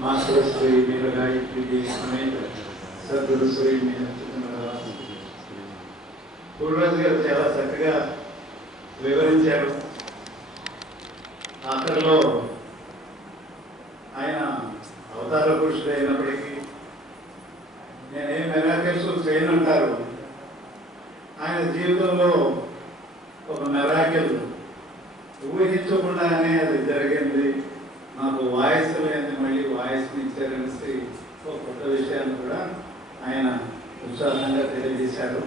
Master Shri मीरागायत्री जी समेत सद्गुरु श्री పూర్వరాజు గారు చాలా చక్కగా వివరించారు. ఆఖరిలో ఆయన అవతార పురుషుడు అయినప్పటికీ నేనేం మెరాకిల్స్ చేయనంటారు. ఆయన జీవితంలో ఒక మెరాకిల్ ఊహించకుండానే అది జరిగింది. నాకు వాయిస్ లేని మళ్ళీ వాయిస్ని ఇచ్చారనేసి ఒక కొత్త విషయాన్ని కూడా ఆయన ఉత్సాహంగా తెలియజేశారు.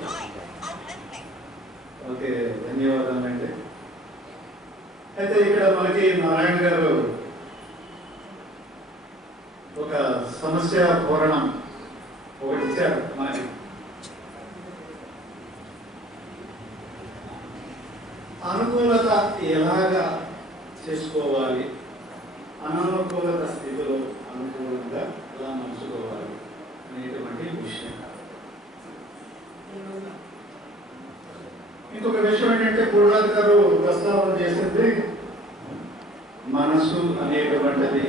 ఓకే, ధన్యవాదాలండి. అయితే ఇక్కడ మనకి నారాయణ గారు ఒక సమస్య పూరణం ఒకటి ఇచ్చారు. మనకి అనుకూలత ఎలాగా చేసుకోవాలి, అననుకూలత స్థితిలో అనుకూలంగా ఎలా మలుచుకోవాలి అనేటువంటి విషయం. ఇంకొక విషయం ఏంటంటే పూర్వరాజు గారు ప్రస్తావన చేసింది మనసు అనేటువంటిది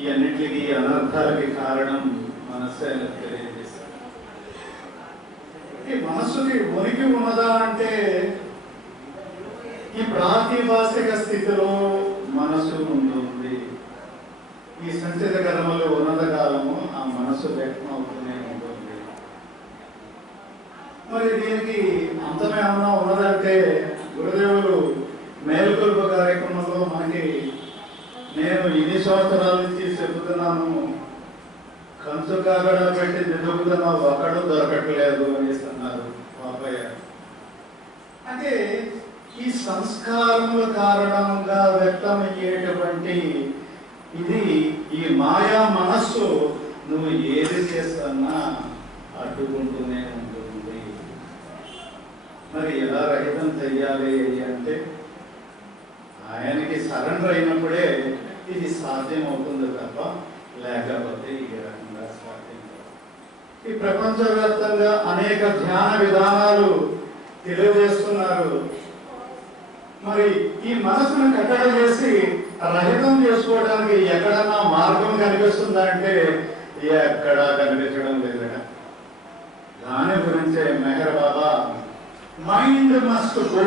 ఈ అన్నింటికి అనర్థాలకి కారణం మనస్సే అని తెలియజేశారు. ఈ మనస్సుకి ఉనికి ఉన్నదా అంటే ఈ ప్రాతిభాసిక స్థితిలో మనసు ఉంటుంది. ఈ సంచిత కర్మలు ఉన్నత కాలము ఆ మనసు వ్యక్తం అవుతూనే ఉంటుంది. మరి దీనికి అంతమేమన్నా ఉన్నదంటే గురుదేవులు మేలుకొల్పు కార్యక్రమంలో మనకి నేను ఇన్ని సంవత్సరాల నుంచి చెబుతున్నాను, కంచు కాగడ పెట్టి దిద్దుకుతున్నా ఒకడు దొరకట్లేదు అనేసి అన్నారు బాబాయ్. అంటే ఈ సంస్కారముల కారణంగా వ్యక్తమయ్యేటువంటి ఇది ఈ మాయా మనస్సు నువ్వు ఏది చేస్తున్నా అడ్డుకుంటూనే ఉంటుంది. మరి ఎలా రహితం చెయ్యాలి అంటే ఆయనకి సరెండర్ అయినప్పుడే ఇది సాధ్యం అవుతుంది తప్ప లేకపోతే ఈ రకంగా సాధ్యం కాదు. ఈ ప్రపంచవ్యాప్తంగా అనేక ధ్యాన విధానాలు తెలియజేస్తున్నారు. మరి ఈ మనసును కట్టడి చేసి రహితం చేసుకోవడానికి ఎక్కడన్నా మార్గం కనిపిస్తుందా అంటే ఎక్కడా కనిపించడం లేదట. దాని గురించే మెహర్ బాబా మైండ్ మస్ట్ గో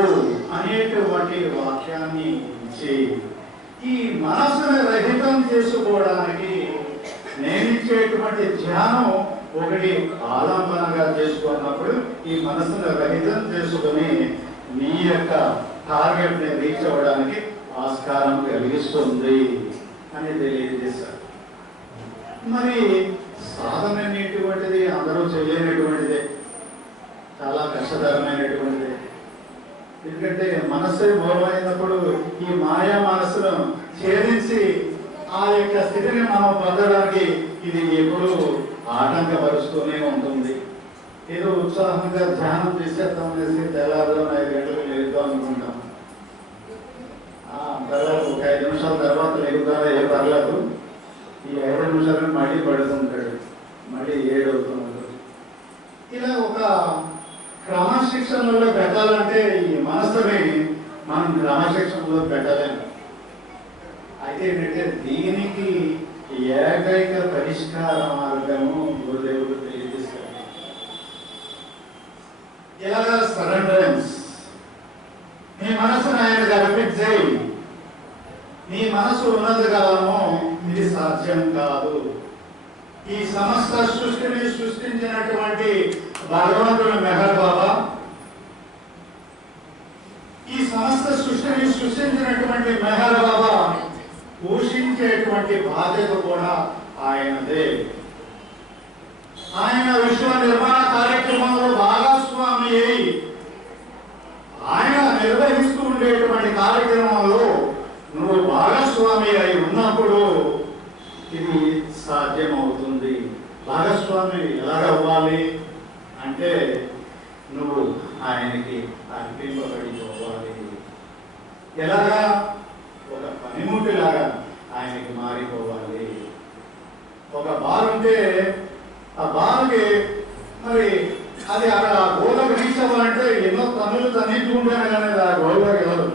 అనేటువంటి వాక్యాన్ని ఇచ్చి ఈ మనసును రహితం చేసుకోవడానికి నేనిచ్చేటువంటి ధ్యానం ఒకటి ఆలంబనగా చేసుకున్నప్పుడు ఈ మనసును రహితం చేసుకుని నీ యొక్క టార్గెట్ ని రీచ్ అవ్వడానికి ఆస్కారం కలిగిస్తుంది అని తెలియజేశారు. మరి సాధన అనేటువంటిది అందరూ చేయలేనటువంటిదే, చాలా కష్టతరమైనటువంటిది. ఎందుకంటే మనస్సే మూలమైనప్పుడు ఈ మాయా మనస్సును ఛేదించి ఆ యొక్క స్థితిని మనం పొందడానికి ఇది ఎప్పుడూ ఆటంకపరుస్తూనే ఉంటుంది. ఏదో ఉత్సాహంగా ధ్యానం చేసేద్దాం అనేసి తెల్లారులో 5 గంటలకు లేద్దాం అనుకుంటాం. తర్వాత ఒక 5 నిమిషాల తర్వాత లేకుతారా ఏ పర్లేదు, ఈ 5 నిమిషాలను మళ్ళీ పడుతుంటాడు, మళ్ళీ 7 అవుతుంది. ఇలా ఒక క్రమశిక్షణలో పెట్టాలంటే ఈ మనసుని మనం క్రమశిక్షణలో పెట్టలేము. అయితే ఏంటంటే దీనికి ఏకైక పరిష్కార మార్గము గురుదేవుడు తెలియజేస్తారు. ఎలాగా సరెండరెన్స్. నీ మనసును ఆయనకు అర్పించేయి. నీ మనసు ఉన్నది కాలము ఇది సాధ్యం కాదు. ఈ సమస్త సృష్టిని సృష్టించినటువంటి భగవంతుడు మెహర్ బాబా, ఈ సమస్త సృష్టిని సృష్టించినటువంటి మెహర్ బాబా పోషించేటువంటి బాధ్యత కూడా ఆయనదే. ఆయన విశ్వ నిర్మాణ కార్యక్రమంలో భాగస్వామి అయి ఆయన నిర్వహిస్తూ ఉండేటువంటి కార్యక్రమంలో నువ్వు భాగస్వామి అయి ఉన్నప్పుడు ఇది సాధ్యం అవుతుంది. భాగస్వామి ఎలాగవ్వాలి అంటే నువ్వు ఆయనకి అర్పింపబడిపోవాలి. ఎలాగా? ఒక పనిముట్టులాగా ఆయనకి మారిపోవాలి. ఒక బాల్ ఉంటే ఆ బాల్కి మరి అది అక్కడ గోలకు రీచ్ అవ్వాలంటే ఎన్నో తన్నులు తన్నించుకుంటేనే కానీ ఆ గోల్లోకి వెళ్ళదు.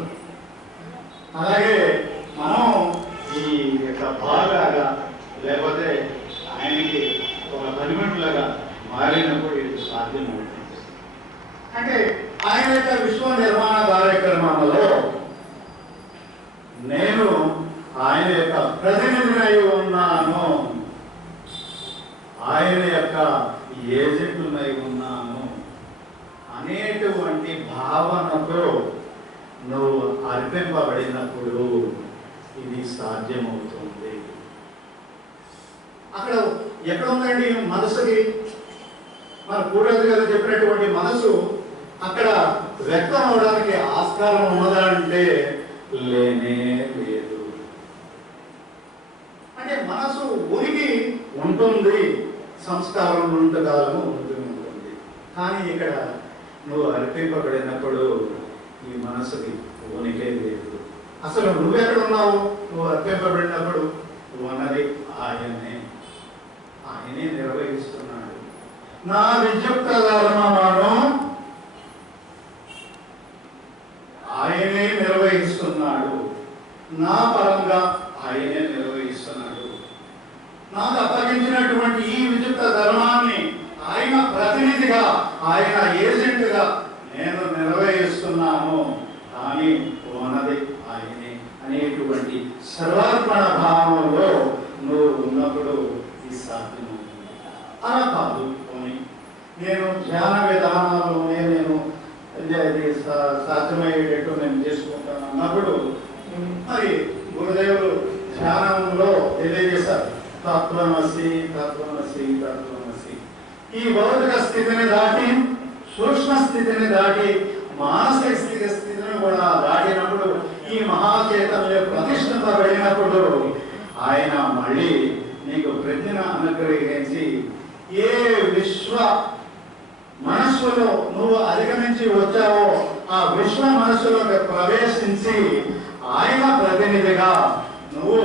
నువ్వు అర్పింపబడినప్పుడు ఇది సాధ్యమవుతుంది. అక్కడ ఎక్కడ ఉందండి మనసుకి? మన పూర్వజులు గారు చెప్పినటువంటి మనసు అక్కడ వ్యక్తం అవడానికి ఆస్కారం ఉన్నదా అంటే లేనే లేదు. అంటే మనసు ఉనికి ఉంటుంది, సంస్కారం ఉంటకాలము ఉంటుంది. కానీ ఇక్కడ నువ్వు అర్పింపబడినప్పుడు ఈ మనసుకి ఉనికే లేదు. అసలు నువ్వెక్కడ ఉన్నావు? నువ్వు అర్పింపబడినప్పుడు నువ్వు అన్నది ఆయనే. ఆయనే నిర్వహిస్తున్నాడు. నా విద్యుక్త ధర్మమును ఆయనే నిర్వహిస్తున్నాడు. నా పరంగా ఆయనే నిర్వహిస్తున్నాడు. నాకు అప్పగించినటువంటి ఈ విద్యుక్త ధర్మాన్ని ఆయన ప్రతినిధిగా, ఆయన ఏజెంట్గా నేను నిర్వహిస్తున్నాను. కానీ ఉన్నది ఆయనే అనేటువంటి సర్వార్పణ భావంలో నువ్వు ఉన్నప్పుడు ఈ సాధ్యమవుతుంది. అలా కాదు పోనీ నేను ధ్యాన విధానాల్లోనే నేను సాధ్యమయ్యేటట్టు నేను చేసుకుంటాను అన్నప్పుడు మరి గురుదేవులు ధ్యానంలో తెలియజేశారు, తత్వమసి తత్వమసి తత్వమసి. ఈ భౌతిక స్థితిని దాటి, సూక్ష్మ స్థితిని దాటి, మానసిక స్థితిని కూడా దాటినప్పుడు, ఈ మహాచేతనలో ప్రతిష్ఠింపబడినప్పుడు ఆయన మళ్ళీ నీకు ప్రజ్ఞను అనుగ్రహించి ఏ విశ్వ మనస్సులో నువ్వు అధిగమించి వచ్చావో ఆ విశ్వ మనస్సులోకి ప్రవేశించి ఆయన ప్రతినిధిగా నువ్వు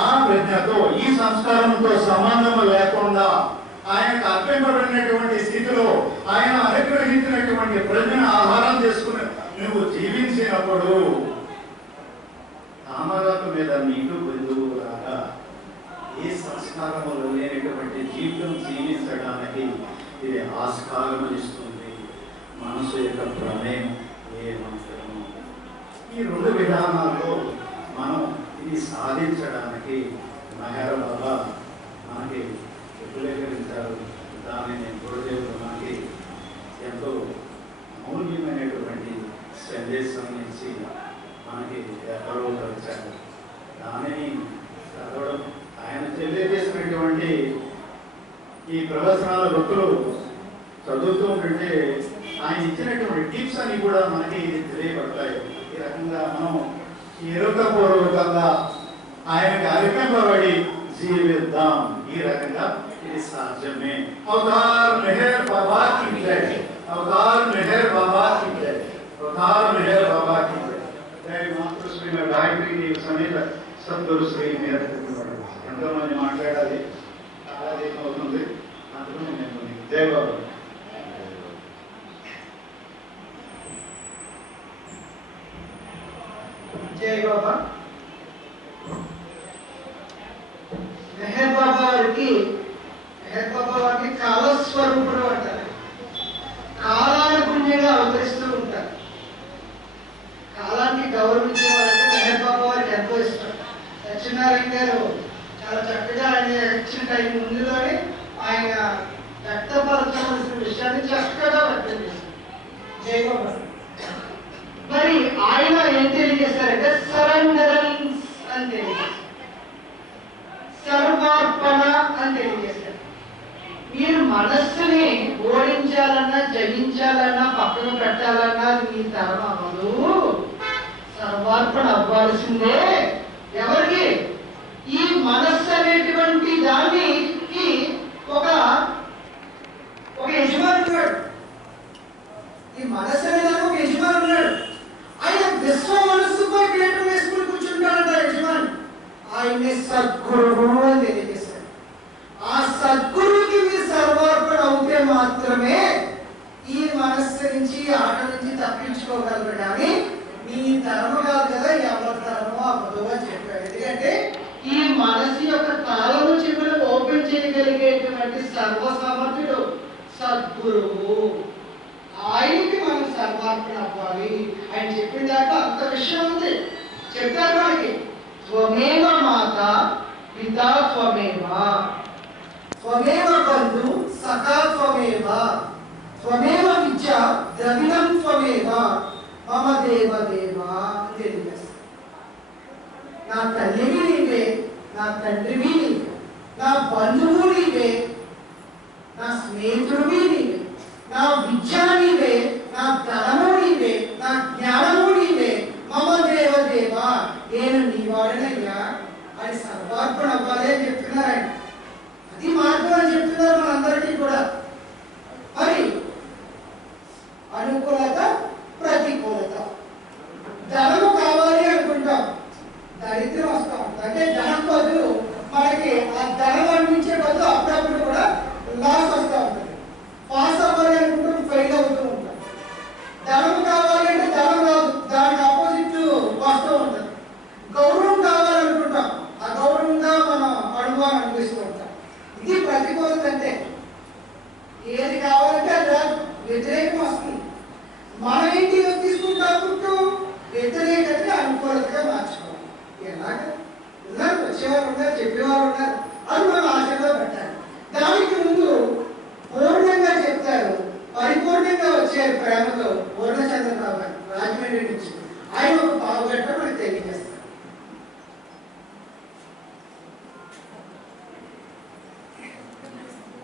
ఆ ప్రజ్ఞతో, ఈ సంస్కారంతో సంబంధం లేకుండా ఆయనకు అర్పింపబడినటువంటి స్థితిలో ఆయన అనుగ్రహించినటువంటి ప్రజ్ఞను ఆధారం చేసుకుని నువ్వు జీవించినప్పుడు కామరాకు మీద నీకు బిందువు రాగా ఏ సంస్కారములు లేనటువంటి జీవితం జీవించడానికి ఇది ఆస్కారం ఇస్తుంది. మనసు యొక్క ప్రమేయం ఏమంటాము? ఈ రెండు విధానాల్లో మనం ఇది సాధించడానికి మెహర్ బాబా మనకి విపులీకరించారు. దానిని గురుదేవుడు మనకి ఎంతో మౌల్యమైనటువంటి సందేశం ఇచ్చి మనకి ఏర్పరచారు. దానిని చదవడం, ఆయన తెలియజేసినటువంటి ఈ ప్రవచనాల భక్తులు చదువుతూ ఉంటే ఆయన ఇచ్చినటువంటి టిప్స్ అని కూడా మనకి తెలియబడతాయి. ఈ రకంగా మనం ఎరుకపూర్వకంగా ఆయనకి అర్పింపబడి జీవిద్దాం. ఈ రకంగా ఇది సాధ్యమే. అవతార్ మెహర్ బాబా की जय, అవతార్ మెహర్ బాబా की जय, అవతార్ మెహర్ బాబా की जय. జై మాతృ శ్రీ గాయత్రి సమేత సద్గురు శ్రీ మేర. ఎంతో మంది మాట్లాడాలి, చాలా దేశం అవుతుంది. అందుకని నేను జై బాబా. జై బాబా. మెహర్ బాబా వారికి కాలస్వరూపుడు అంటారు. కాలానుగుణ్యంగా అవతరిస్తూ ఉంటారు. కాలానికి గౌరవించే వాళ్ళకి మెహర్ బాబా వారికి ఎంతో ఇష్టం. సత్యనారాయణ గారు చాలా చక్కగా ఆయన ఇచ్చిన టైం ముందులోనే ఆయన వ్యక్తపరచవలసిన విషయాన్ని చక్కగా వ్యక్తం చేస్తారు. జై బాబా. మరి ఆయన ఏం తెలియజేస్తారంటే సరెండరెన్స్ అని తెలియజేస్తారు, సర్వార్పణ అని తెలియజేస్తారు. మీరు మనస్సుని ఓడించాలన్నా, జయించాలన్నా, పక్కన పెట్టాలన్నా అది మీ తరం అవ్వదు. సర్వార్పణ అవ్వాల్సిందే. ఎవరికి? ఈ మనస్సు అనేటువంటి దానికి ఒక యజమానుడు. ఈ మనస్సు అనేదానికి ఒక యజమానుడు ఉన్నాడు. ఆయన విశ్వ మనస్సుపై కిరీటం వేసుకుని కూర్చుంటాడంట యజమాని. ఆయనే సద్గురువు అని తెలియజేశారు. ఆ సద్గురువుకి మీరు సర్వార్పణ అవుతే మాత్రమే ఈ మనస్సు నుంచి, ఆట నుంచి తప్పించుకోగలరు. కానీ మీ తరము కాదు కదా, ఎవరి తరమో అవ్వదు అని చెప్పాడు. ఎందుకంటే ఈ మనసు యొక్క తాళము చెవులు ఓపెన్ చేయగలిగేటువంటి సర్వసమర్థుడు సద్గురువు. ఆయనకి మనం సర్వార్పణ అవ్వాలి. ఆయన చెప్పిన దాకా అంత విషయం ఉంది. చెప్పారు మనకి, త్వమేవ మాత పితా త్వమేవ, త్వమేవ బంధు సఖా త్వమేవ, త్వమేవ విద్య ద్రవిణం త్వమేవ, మమ దేవ దేవ. నా తల్లివి నీవే, నా తండ్రివి నీవే, నా బంధువు నీవే, నా స్నేహితుడివి నీవే, నా విద్య నీవే, నా ధనము నీవే, నా జ్ఞానము నీవే, మమ దేవ దేవా నేను నీ వాడనయ్యా అని సర్వార్పణ అవ్వాలి అని చెప్తున్నారు ఆయన. అది మార్గం అని చెప్తున్నారు మనందరికీ కూడా. మరి అనుకూలత, ప్రతికూలత. ధనము కావాలి అనుకుంటాం, దరిద్రం వస్తూ ఉంటుంది. అంటే ధనం బదులు మనకి ఆ ధనం అనిపించే బదులు అప్పుడప్పుడు కూడా లాస్ వస్తూ ఉంటుంది. పాస్ అవ్వాలి అనుకుంటాం, ఫెయిల్ అవుతూ ఉంటాం. ధనం కావాలి అంటే ధనం రాదు, దానికి ఆపోజిట్ వస్తూ ఉంటుంది. గౌరవం కావాలనుకుంటాం, అగౌరవంగా మనం అనుభవాన్ని అనిపిస్తూ ఉంటాం. ఇది ప్రతికూలత. అంటే ఏది కావాలంటే అది రాదు, వ్యతిరేకం వస్తుంది. మనం ఏంటి తీసుకుంటూ వ్యతిరేకతగా అనుకూలతగా మార్చుకోవాలి. ఎలాగ ఉన్నారు, వచ్చేవారు ఉన్నారు, చెప్పేవారు ఉన్నారు, అది మనం ఆచరణలో పెట్టాలి. దానికి ముందు పూర్ణంగా చెప్తారు, పరిపూర్ణంగా వచ్చారు ప్రేమతో పూర్ణచంద్రరావు గారు రాజమండ్రి నుంచి. ఆయన ఒక బాగుగట్ట మనకు తెలియదు.